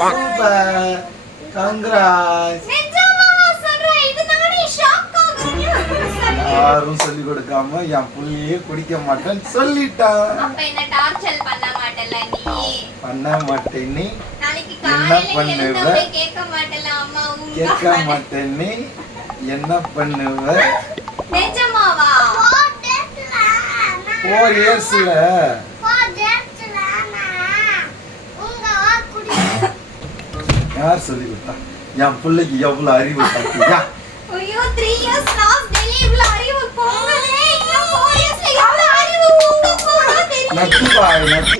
Super congrats. யாரும் சொல்லி கொடுக்காம என் புள்ளியே குடிக்க மாட்டேன்னு சொல்லிட்டான். பண்ண மாட்டேன் நீ என்ன பண்ணுவ? கேட்க மாட்டேன் நீ என்ன பண்ணுவ? 4 இயர்ஸ்ல யார் சொல்லி கொடுத்தா? என் பிள்ளைக்கு எவ்வளவு அறிவு பார்த்தியா? ஐயோ 3 இயர்ஸ் லாஸ்ட் டெய்லி இவ்வளவு அறிவு போங்கலே. இன்னும் 4 இயர்ஸ்ல எவ்வளவு அறிவு போங்க போறதோ தெரியல. நட்டு பாய் நட்டு.